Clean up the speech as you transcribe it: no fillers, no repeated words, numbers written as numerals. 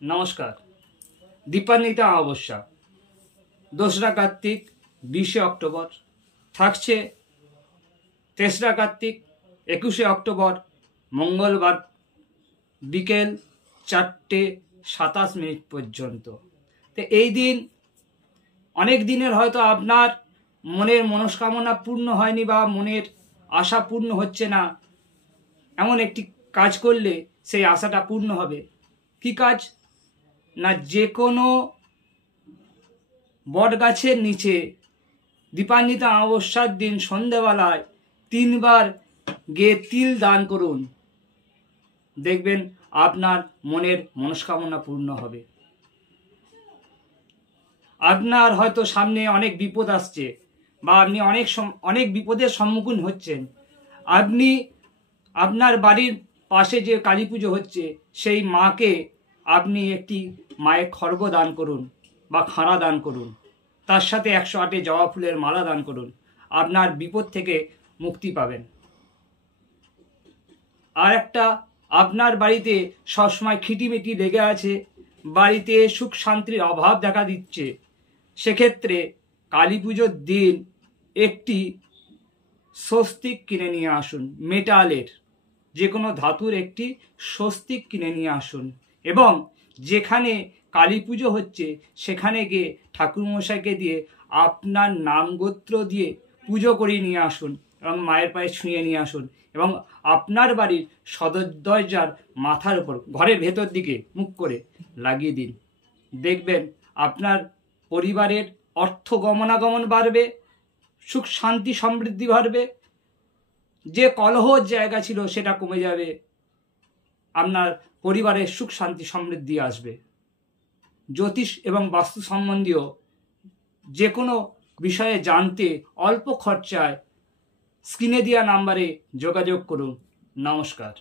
নমস্কার। দীপান্বিতা অমাবস্যা 2রা কার্তিক 20শে অক্টোবর, থাকছে 3রা কার্তিক 21শে অক্টোবর মঙ্গলবার বিকেল 4:27 পর্যন্ত। তো এই দিন অনেক দিনের হয়তো আপনার মনের মনস্কামনা পূর্ণ হয়নি বা মনের আশা পূর্ণ হচ্ছে না, এমন একটি কাজ করলে সেই আশাটা পূর্ণ হবে। কি কাজ না, যে কোনো বট গাছের নিচে দীপান্বিতা অমাবস্যার দিন সন্ধ্যেবেলায় 3 বার গিয়ে তিল দান করুন, দেখবেন আপনার মনের মনস্কামনা পূর্ণ হবে। আপনার হয়তো সামনে অনেক বিপদ আসছে বা আপনি অনেক বিপদের সম্মুখীন হচ্ছেন। আপনি আপনার বাড়ির পাশে যে কালী পুজো হচ্ছে সেই মাকে আপনি একটি মায়ের খড়গ দান করুন বা খাঁড়া দান করুন, তার সাথে 108 জবা ফুলের মালা দান করুন, আপনার বিপদ থেকে মুক্তি পাবেন। আর একটা, আপনার বাড়িতে সবসময় খিটিমিটি লেগে আছে, বাড়িতে সুখ শান্তির অভাব দেখা দিচ্ছে, সেক্ষেত্রে কালী পুজোর দিন একটি স্বস্তিক কিনে নিয়ে আসুন, মেটালের যে কোনো ধাতুর একটি স্বস্তিক কিনে নিয়ে আসুন এবং যেখানে কালী পুজো হচ্ছে সেখানে গিয়ে ঠাকুরমশাইকে দিয়ে আপনার নাম গোত্র দিয়ে পুজো করিয়ে নিয়ে আসুন এবং মায়ের পায়ে ছুঁয়ে নিয়ে আসুন এবং আপনার বাড়ির সদর দরজার মাথার উপর ঘরের ভেতর দিকে মুখ করে লাগিয়ে দিন। দেখবেন আপনার পরিবারের অর্থ গমনাগমন বাড়বে, সুখ শান্তি সমৃদ্ধি বাড়বে, যে কলহর জায়গা ছিল সেটা কমে যাবে, আপনার পরিবারের সুখ শান্তি সমৃদ্ধি আসবে। জ্যোতিষ এবং বাস্তু সম্বন্ধীয় যে কোনো বিষয়ে জানতে অল্প খরচায় স্ক্রিনে দেওয়া নাম্বারে যোগাযোগ করুন। নমস্কার।